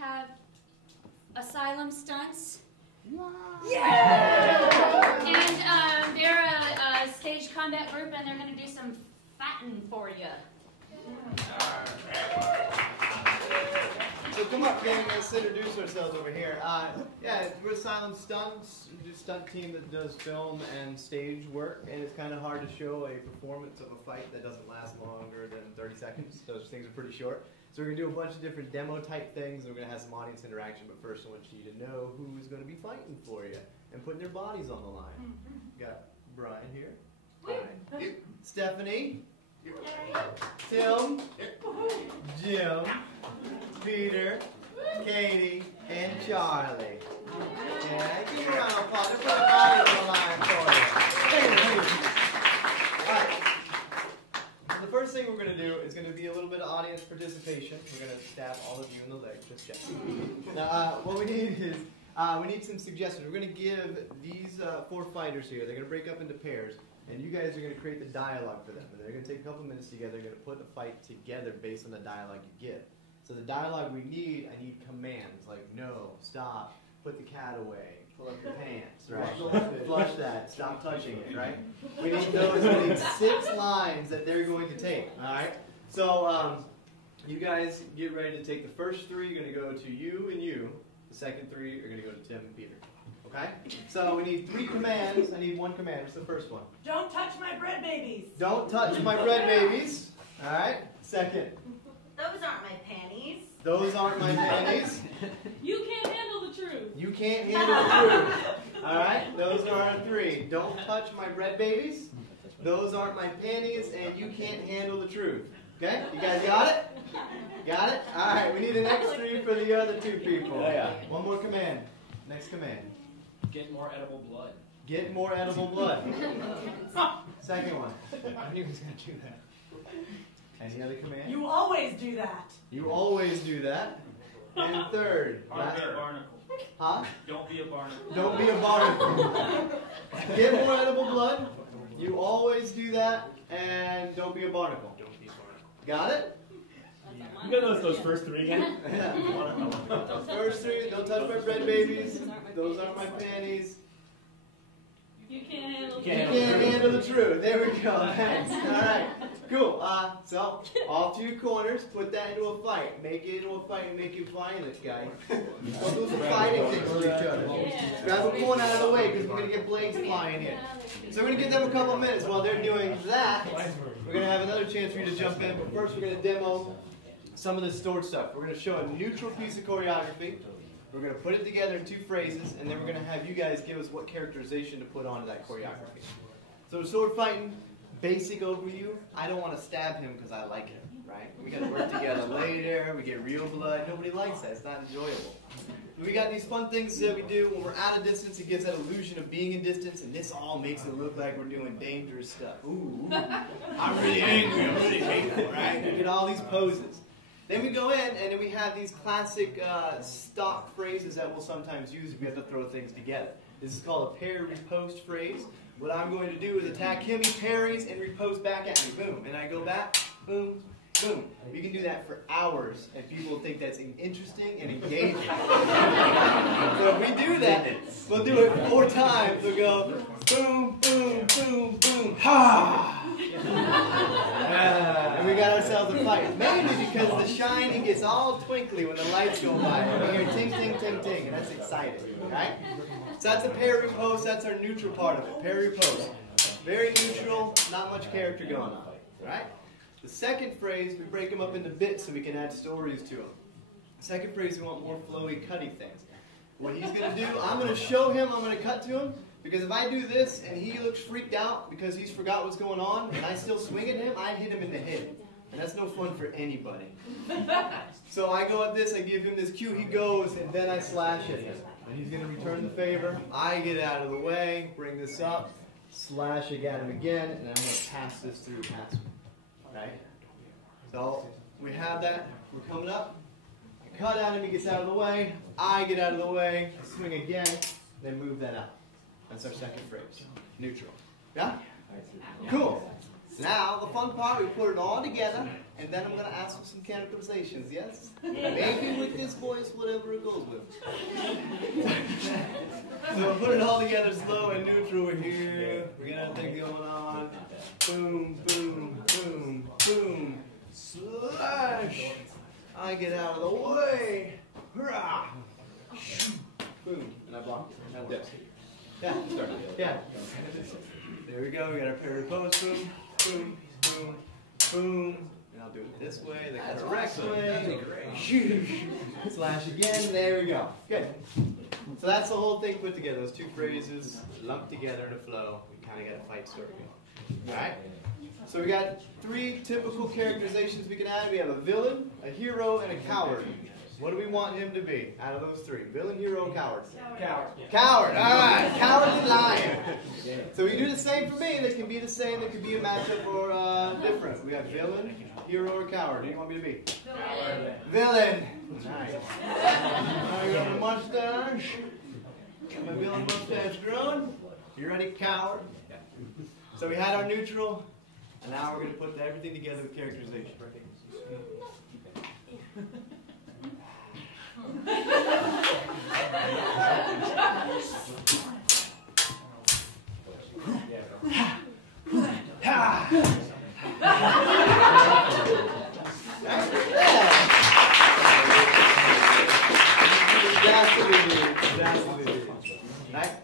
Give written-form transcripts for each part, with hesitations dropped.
have Asylum Stunts. Wow. Yeah! And they're a stage combat group, and they're going to do some fighting for you. So come up, gang. Let's introduce ourselves over here. Yeah, we're Asylum Stunts, a stunt team that does film and stage work, and it's kind of hard to show a performance of a fight that doesn't last longer than 30 seconds. Those things are pretty short. So we're going to do a bunch of different demo type things, and we're going to have some audience interaction, but first I want you to know who's going to be fighting for you and putting their bodies on the line. Got Brian here. Hi. Stephanie. Tim. Jim. Peter. Katie. And Charlie. Yeah, give me a round of applause. They're putting bodies on the line for you. Alright. So the first thing we're going to do is going to be a little bit of audience participation. We're going to stab all of you in the leg. Just check. Now, what we need is we need some suggestions. We're going to give these 4 fighters here. They're going to break up into pairs. And you guys are going to create the dialogue for them. And they're going to take a couple minutes together. They're going to put the fight together based on the dialogue you give. So the dialogue we need, I need commands like no, stop, put the cat away, pull up your pants, right? Flush that, stop touching it, right? We need those. We need 6 lines that they're going to take, all right? So you guys get ready to take the first 3. You're going to go to you and you. The second 3 are going to go to Tim and Peter. Okay? So we need 3 commands. I need 1 command. What's the first one? Don't touch my bread babies. Don't touch my bread babies. All right? Second. Those aren't my panties. Those aren't my panties. You can't handle the truth. You can't handle the truth. All right? Those are our 3. Don't touch my bread babies. Those aren't my panties. And you can't handle the truth. Okay? You guys got it? Got it? All right. We need the next 3 for the other 2 people. Yeah. 1 more command. Next command. Get more edible blood. Get more edible blood. Second one. I knew he was going to do that. Any other command? You always do that. You always do that. And third. Don't be a barnacle. Huh? Don't be a barnacle. Don't be a barnacle. Get more edible blood. You always do that. And don't be a barnacle. Don't be a barnacle. Got it? You got those first 3 again? Yeah. First 3, don't touch my bread babies. Those aren't my panties. You can't handle the You truth. can't handle the truth. There we go. Thanks. All right. Cool. So, off to your corners. Put that into a fight. Make it into a fight and make you violent, guy. Don't do some fighting things with each other. Grab a corner out of the way because we're going to get blades flying in. So we're going to give them a couple minutes while they're doing that. We're going to have another chance for you to jump in. But first we're going to demo some of the stored stuff. We're going to show a neutral piece of choreography. We're going to put it together in 2 phrases, and then we're going to have you guys give us what characterization to put onto that choreography. So sword fighting, basic overview. I don't want to stab him because I like him, right? We got to work together later. We get real blood. Nobody likes that. It's not enjoyable. We got these fun things that we do when we're out of distance. It gives that illusion of being in distance, and this all makes it look like we're doing dangerous stuff. Ooh, I'm really angry. I'm really hateful, right? We get all these poses. Then we go in, and then we have these classic stock phrases that we'll sometimes use if we have to throw things together. This is called a pair repost phrase. What I'm going to do is attack him, he parries, and repost back at me. Boom. And I go back, boom, boom. We can do that for hours, and people will think that's interesting and engaging. So if we do that, we'll do it 4 times. We'll go boom, boom, boom, boom, ha! And we got ourselves a fight. Mainly because the shining gets all twinkly when the lights go by. And we hear ting, ting, ting, ting, and that's exciting, right? So that's a pair repost. That's our neutral part of it. Pair repost. Very neutral, not much character going on, right? The second phrase, we break them up into bits so we can add stories to them. The second phrase, we want more flowy, cutty things. What he's going to do, I'm going to show him, I'm going to cut to him. Because if I do this and he looks freaked out because he's forgot what's going on and I still swing at him, I hit him in the head. And that's no fun for anybody. So I go at this, I give him this cue, he goes, and then I slash at him. And he's going to return the favor. I get out of the way, bring this up, slash at him again, and I'm going to pass this through past him. Right? So we have that. We're coming up. I cut at him, he gets out of the way. I get out of the way, swing again, then move that out. That's our second phrase. Neutral. Yeah? Cool. Now, the fun part, we put it all together, and then I'm going to ask for some characterizations, yes? Maybe with this voice, whatever it goes with. So we'll put it all together slow and neutral here. We're going to have things going on. Boom, boom, boom, boom. Slash! I get out of the way. Hurrah! Boom. And I block it. That works. Yeah. Yeah. There we go. We got our parry pose. Boom, boom, boom, boom. And I'll do it this way, the correct way. Slash again. There we go. Good. So that's the whole thing put together. Those two phrases lumped together in a flow. We kind of got a fight story going. All right. So we got 3 typical characterizations we can add. We have a villain, a hero, and a coward. What do we want him to be out of those 3? Villain, hero, coward? Coward. Coward. All right. Cowardly lion. So we do the same for me. They can be the same. They could be a matchup or different. We have villain, hero, or coward. Who do you want me to be? Villain. Nice. Now we got a mustache. Got my villain mustache grown. You ready, coward? So we had our neutral. And now we're going to put everything together with characterization.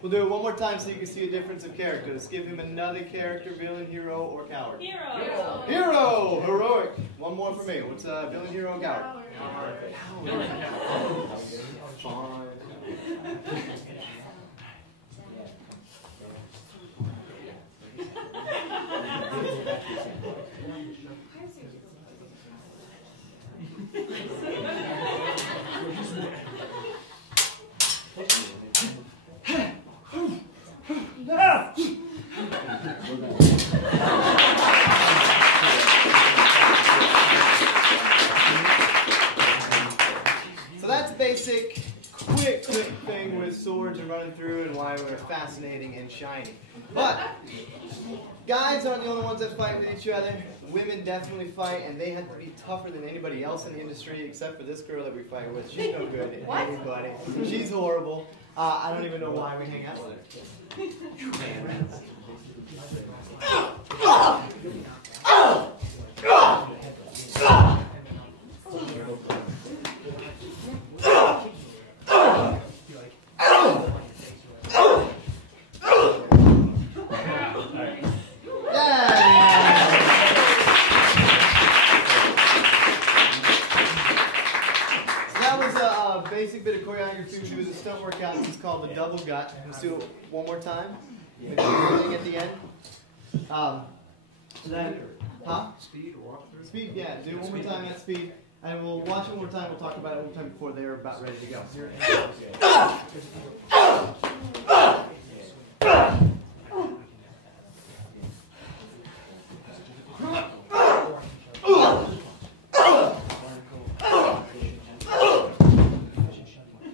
We'll do it one more time so you can see a difference of character. Let's give him another character, villain, hero, or coward. Hero. Hero! Heroic. One more for me. What's villain, hero, and coward? Coward. Fine. So that's basic, quick thing with swords and running through and why we're fascinating and shiny. But guys aren't the only ones that fight with each other. Women definitely fight, and they have to be tougher than anybody else in the industry, except for this girl that we fight with. She's no good at anybody. She's horrible. I don't even know why we hang out with basic bit of choreography. We do a stunt workout. This is called the double gut. Let's do it one more time. Maybe everything at the end. Then, speed, walk through. Speed, yeah. Do it one more time at speed. And we'll watch it one more time. We'll talk about it one more time before they're about ready to go. Here.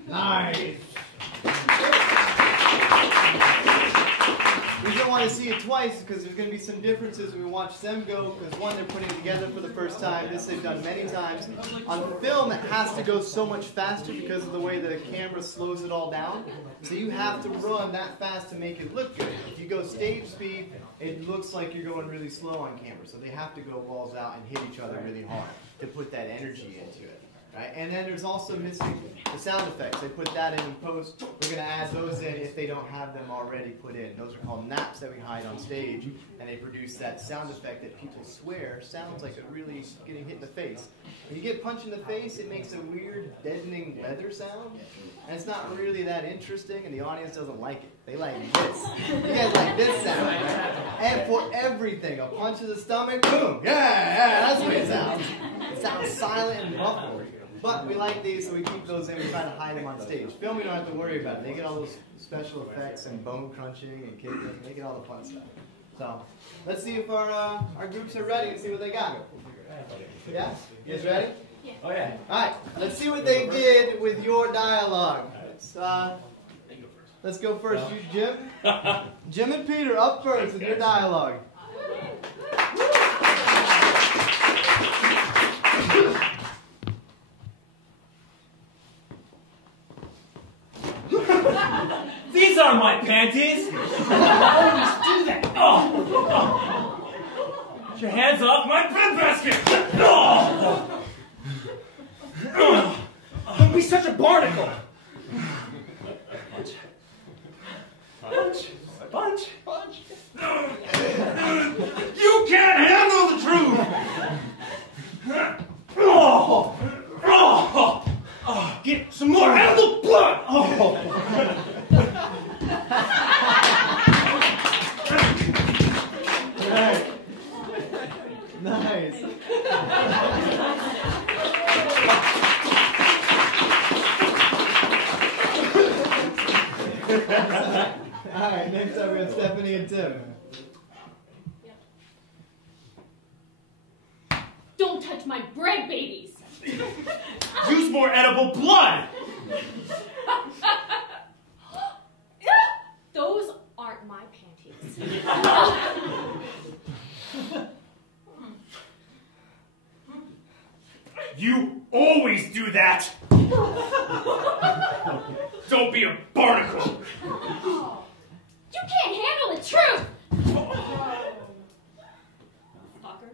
Nice. We don't want to see it twice because there's going to be some differences when we watch them go. Because one, they're putting it together for the first time. This they've done many times. On film, it has to go so much faster because of the way the camera slows it all down. So you have to run that fast to make it look good. If you go stage speed, it looks like you're going really slow on camera. So they have to go balls out and hit each other really hard to put that energy into it. Right? And then there's also missing the sound effects. They put that in post. We're going to add those in if they don't have them already put in. Those are called naps that we hide on stage, and they produce that sound effect that people swear sounds like it really getting hit in the face. When you get punched in the face, it makes a weird, deadening leather sound, and it's not really that interesting, and the audience doesn't like it. They like this. You guys like this sound, right? And for everything, a punch in the stomach, boom, yeah, that's the way it sounds. It sounds silent and muffled. But we like these, so we keep those in. We try to hide them on stage. Film, we don't have to worry about it. They get all those special effects and bone crunching and kicking. They get all the fun stuff. So let's see if our groups are ready and see what they got. Yeah? You guys ready? Yeah. Oh, yeah. All right. Let's see what they did with your dialogue. Let's go first. You, Jim. Jim and Peter up first with your dialogue. on my panties! Always do that! Oh. Get your hands off my breadbasket! Oh. Don't be such a barnacle! Punch! Punch! Punch! You can't handle the truth! Oh. Oh. Oh. Get some more animal blood! Oh. Nice. Nice. All right, next up we have Stephanie and Tim. Don't touch my bread babies. Use more edible blood! Those aren't my panties. You always do that! Don't be a barnacle! You can't handle the truth! Fucker.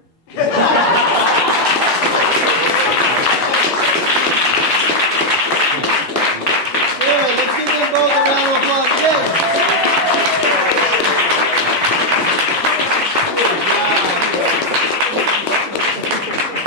Good, let's give them both a round of applause. Good.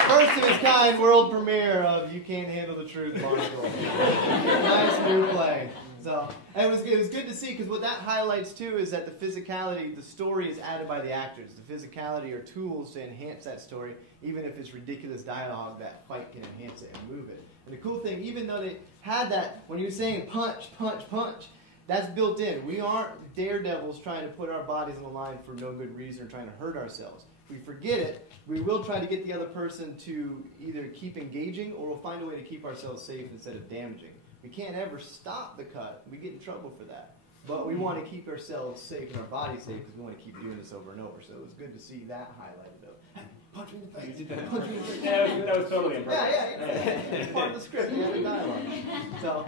First of its kind world premiere of You Can't Handle the Truth, Barnacle. Nice new play. So, and it was good to see, because what that highlights too is that the physicality, the story is added by the actors. The physicality are tools to enhance that story, even if it's ridiculous dialogue, that fight can enhance it and move it. And the cool thing, even though they had that, when you're saying punch, punch, punch, that's built in. We aren't daredevils trying to put our bodies on the line for no good reason or trying to hurt ourselves. If we forget it, we will try to get the other person to either keep engaging, or we'll find a way to keep ourselves safe instead of damaging. We can't ever stop the cut. We get in trouble for that. But we want to keep ourselves safe and our body safe because we want to keep doing this over and over. So it was good to see that highlighted though. Punch me in the face. You did that. Punch me in the face. Yeah, that was totally impressive. Yeah. It's part of the script. We had a dialogue. So,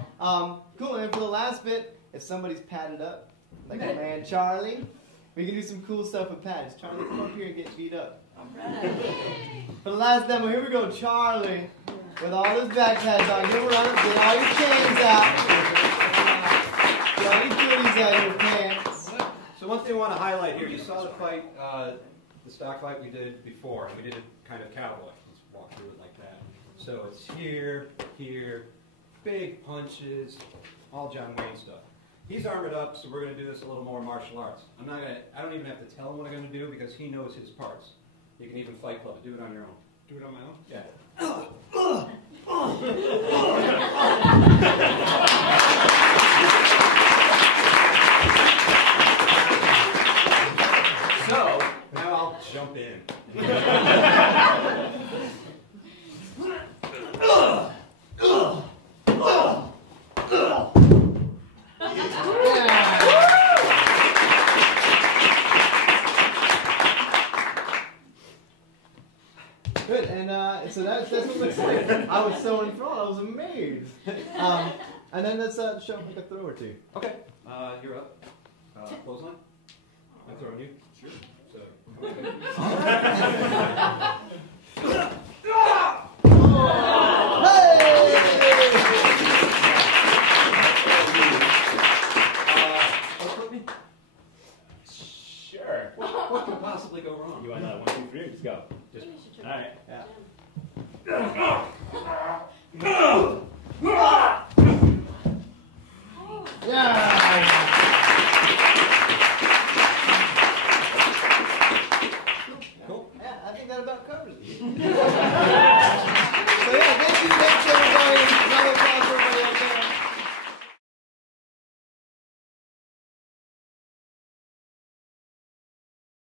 cool. And for the last bit, if somebody's padded up, like my man Charlie, we can do some cool stuff with pads. Charlie, come up here and get beat up. All right. For the last demo, here we go. Charlie, with all his back pads on. Give a run. Get all your chains out. Get all your goodies out of your pants. So one thing I want to highlight here, you saw the fight, the stock fight we did before, and we did it kind of cowboy. Let's walk through it like that. So it's here, here, big punches, all John Wayne stuff. He's armored up, so we're going to do this a little more martial arts. I don't even have to tell him what I'm going to do because he knows his parts. You can even Fight Club it. Do it on your own. Do it on my own? Yeah. So, now I'll jump in. Good, and so that's what it looks like. I was so enthralled, I was amazed. And then let's show like a throw or two. Okay, you're up. Clothesline? I'm throwing you. Sure. So, Sure. what could possibly go wrong? You want 1, 2, 3? Let's go. Maybe you should All right. Yeah. Yeah.